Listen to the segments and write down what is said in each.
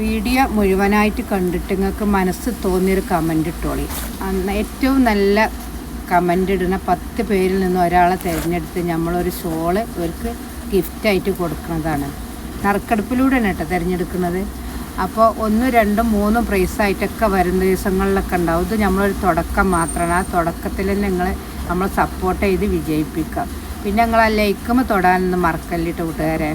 Video മുഴുവനായിട്ട് കണ്ടിട്ട് നിങ്ങൾക്ക് മനസ്സ് തോന്നിയൊരു കമൻ്റ് ഇട്ടോളി. ഏറ്റവും നല്ല കമൻ്റ് ഇടുന്ന 10 പേരിൽ നിന്ന് ഒരാളെ തിരഞ്ഞെടുത്ത് നമ്മളൊരു ഷോള് അവർക്ക് ഗിഫ്റ്റായിട്ട് കൊടുക്കുന്നതാണ്. നറുക്കെടുപ്പിലൂടെയാണ് കേട്ടോ തിരഞ്ഞെടുക്കുന്നത്. അപ്പോൾ 1, 2, 3 പ്രൈസായിട്ടൊക്കെ വരുന്ന ദിവസങ്ങളിലൊക്കെ ഉണ്ടാവും. ഇത് നമ്മളൊരു തുടക്കം മാത്രമാണ്. ആ തുടക്കത്തിൽ തന്നെ നമ്മൾ സപ്പോർട്ട് ചെയ്ത് വിജയിപ്പിക്കുക. പിന്നെ നിങ്ങൾ ആ ലൈക്കുമ്പോൾ തൊടാനൊന്നും മറക്കല്ലിട്ട് കൂട്ടുകാരെ.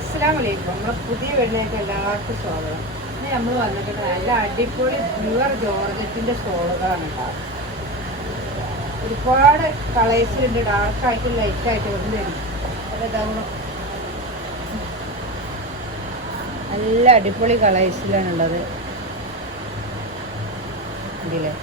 അസ്സലാമു അലൈക്കും. നമ്മളെ പുതിയ വീടിനായിട്ട് എല്ലാവർക്കും സ്വാഗതം. ഇനി നമ്മൾ വന്നിട്ട് നല്ല അടിപൊളി പ്യുവർ ജോർജറ്റിൻ്റെ സ്റ്റോളുകളാണ് ഉണ്ടാവും. ഒരുപാട് കളേഴ്സിലുണ്ട്, ഡാർക്കായിട്ടും ലൈറ്റായിട്ടും വരുന്നുണ്ട്. അതാകുമ്പോൾ നല്ല അടിപൊളി കളേഴ്സിലാണുള്ളത്. ഇതിലെ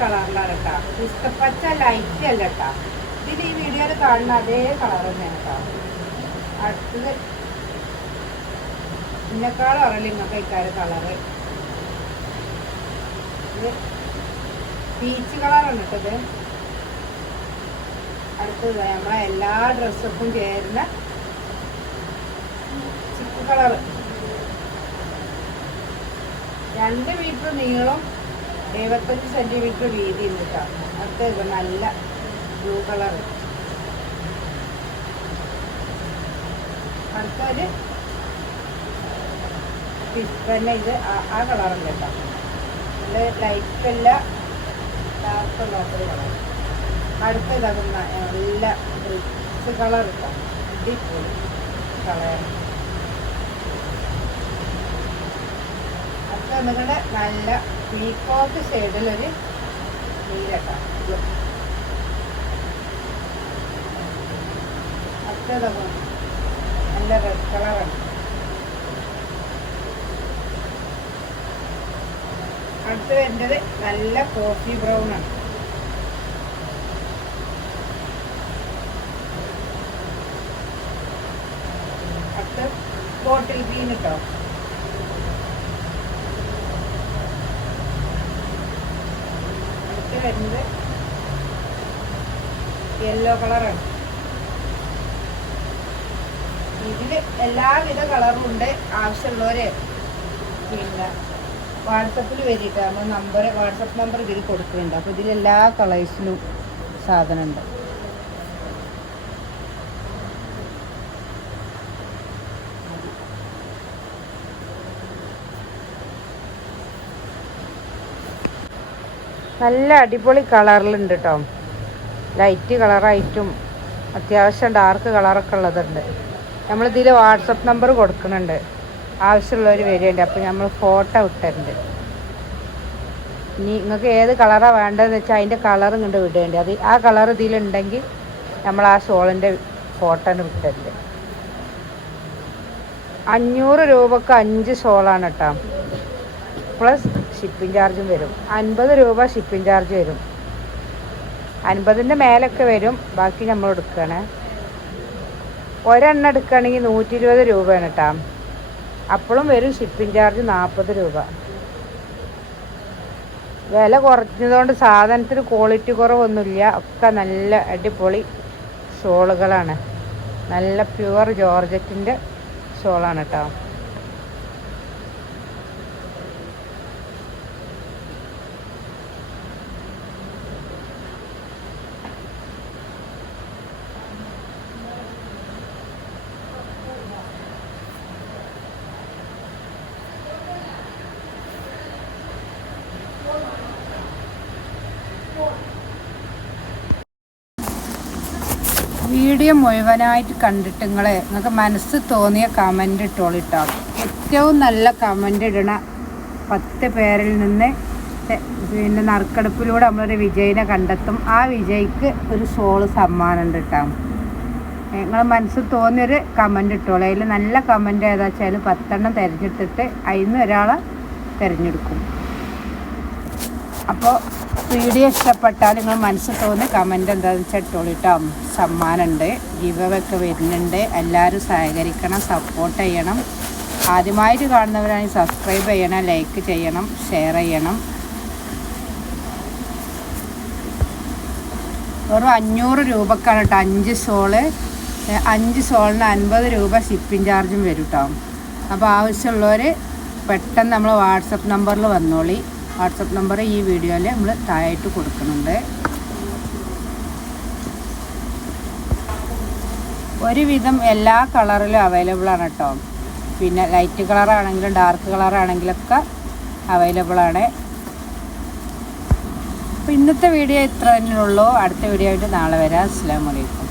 കളറിലാണ് കേട്ടോ. ഇഷ്ടപ്പച്ച ലൈറ്റ് അല്ല കേട്ടോ. ഇത് ഈ വീഡിയോയിൽ കാണുന്ന അതേ കളർ തന്നെയാണ് കേട്ടോ. അടുത്തത് ഇതിനേക്കാളും അറിയില്ല ഇങ്ങനത്തെ ഇക്കാര് കളറ്. ഇത് പീച്ച് കളറാണ് കേട്ടത്. അടുത്തത് നമ്മളെ എല്ലാ ഡ്രസ്സൊക്കെ ചേരുന്ന ചിക്ക് കളറ്. 2 മീറ്റർ നീളം, 75 സെൻറ്റിമീറ്റർ വീതി കേട്ടോ. അടുത്തത് നല്ല ബ്ലൂ കളറ്. അടുത്തത് പിന്നെ ഇത് ആ കളറല്ല കേട്ടോ. നല്ല ലൈറ്റല്ല ഡാർക്കല്ലാത്തൊരു കളർ. അടുത്തത് നല്ല ബ്രിക്സ് കളർ കേട്ടോ. അടിപൊളി കളർ. അടുത്ത നിങ്ങളുടെ നല്ല പീക്കോക്ക് ഷെയ്ഡിലൊരു നീലട്ടോ. അടുത്തത് നല്ല റെഡ് കളറാണ്. അടുത്ത് വരുന്നത് നല്ല കോഫി ബ്രൗൺ ആണ്. അടുത്ത് ബോട്ടിൽ ഗ്രീൻ കേട്ടോ. അടുത്ത് വരുന്നത് യെല്ലോ കളറാണ്. ഇതിൽ എല്ലാവിധ കളറും ഉണ്ട്. ആവശ്യമുള്ളവരെ പിന്നെ വാട്സപ്പിൽ വരിക. നമ്മൾ വാട്സപ്പ് നമ്പർ ഇതിൽ കൊടുക്കുന്നുണ്ട്. അപ്പോൾ ഇതിലെല്ലാ കളേഴ്സിലും സാധനമുണ്ട്. നല്ല അടിപൊളി കളറിലുണ്ട് കേട്ടോ. ലൈറ്റ് കളറായിട്ടും അത്യാവശ്യം ഡാർക്ക് കളറൊക്കെ ഉള്ളതുണ്ട്. നമ്മളിതിൽ വാട്സപ്പ് നമ്പർ കൊടുക്കുന്നുണ്ട്. ആവശ്യമുള്ളവർ വരികയുണ്ട്. അപ്പോൾ നമ്മൾ ഫോട്ടോ ഇട്ടിട്ടുണ്ട്. ഇനി നിങ്ങൾക്ക് ഏത് കളറാണ് വേണ്ടതെന്ന് വെച്ചാൽ അതിൻ്റെ കളർ ഇങ്ങോട്ട് വിടേണ്ടി. അത് ആ കളർ ഇതിലുണ്ടെങ്കിൽ നമ്മൾ ആ ഷോളിൻ്റെ ഫോട്ടോ വിട്ടിട്ടുണ്ട്. 500 രൂപക്ക് 5 ഷോളാണ് കേട്ടോ. പ്ലസ് ഷിപ്പിംഗ് ചാർജും വരും. 50 രൂപ ഷിപ്പിംഗ് ചാർജ് വരും. 50ൻ്റെ മേലൊക്കെ വരും. ബാക്കി നമ്മൾ എടുക്കുകയാണ്. ഒരെണ്ണം എടുക്കുകയാണെങ്കിൽ 120 രൂപയാണ് കേട്ടോ. അപ്പോഴും വരും ഷിപ്പിംഗ് ചാർജ് 40 രൂപ. വില കുറഞ്ഞതുകൊണ്ട് സാധനത്തിന് ക്വാളിറ്റി കുറവൊന്നുമില്ല. ഒക്കെ നല്ല അടിപൊളി ഷോളുകളാണ്. നല്ല പ്യുവർ ജോർജറ്റിൻ്റെ ഷോളാണ് കേട്ടോ. വീഡിയോ മുഴുവനായിട്ട് കണ്ടിട്ട് നിങ്ങൾക്ക് മനസ്സ് തോന്നിയ കമൻ്റ് ഇട്ടോളിട്ടോ. ഏറ്റവും നല്ല കമൻ്റ് ഇടണ 10 പേരിൽ നിന്ന് പിന്നെ നറുക്കെടുപ്പിലൂടെ നമ്മളൊരു വിജയിനെ കണ്ടെത്തും. ആ വിജയിക്ക് ഒരു ഷോള് സമ്മാനമുണ്ട് കേട്ടോ. നിങ്ങൾ മനസ്സിൽ തോന്നിയൊരു കമൻ്റ് ഇട്ടോളൂ. അതിൽ നല്ല കമൻ്റ് ഏതാ വെച്ചാൽ 10 എണ്ണം തിരഞ്ഞെടുത്തിട്ട് അതിൽ നിന്ന് ഒരാളെ തിരഞ്ഞെടുക്കും. അപ്പോൾ വീഡിയോ ഇഷ്ടപ്പെട്ടാൽ നിങ്ങൾ മനസ്സിൽ തോന്നി കമൻറ്റ് എന്താണെന്ന് വെച്ചാൽ ഇട്ടോളിട്ടോ. സമ്മാനമുണ്ട്, ഗിവൊക്കെ വരുന്നുണ്ട്. എല്ലാവരും സഹകരിക്കണം, സപ്പോർട്ട് ചെയ്യണം. ആദ്യമായിട്ട് കാണുന്നവരാണെങ്കിൽ സബ്സ്ക്രൈബ് ചെയ്യണം, ലൈക്ക് ചെയ്യണം, ഷെയർ ചെയ്യണം. വെറും 500 രൂപക്കാണ് കേട്ടോ 5 ഷോള്. 5 ഷോളിന് 50 രൂപ ഷിപ്പിംഗ് ചാർജും വരും കേട്ടോ. അപ്പോൾ ആവശ്യമുള്ളവർ പെട്ടെന്ന് നമ്മൾ വാട്സപ്പ് നമ്പറിൽ വന്നോളി. വാട്സപ്പ് നമ്പർ ഈ വീഡിയോയിൽ നമ്മൾ താഴായിട്ട് കൊടുക്കുന്നുണ്ട്. ഒരുവിധം എല്ലാ കളറിലും അവൈലബിൾ ആണ് കേട്ടോ. പിന്നെ ലൈറ്റ് കളറാണെങ്കിലും ഡാർക്ക് കളറാണെങ്കിലൊക്കെ അവൈലബിളാണ്. അപ്പോൾ ഇന്നത്തെ വീഡിയോ ഇത്ര തന്നെ ഉള്ളൂ. അടുത്ത വീഡിയോ ആയിട്ട് നാളെ വരാം. അസ്സലാമു അലൈക്കും.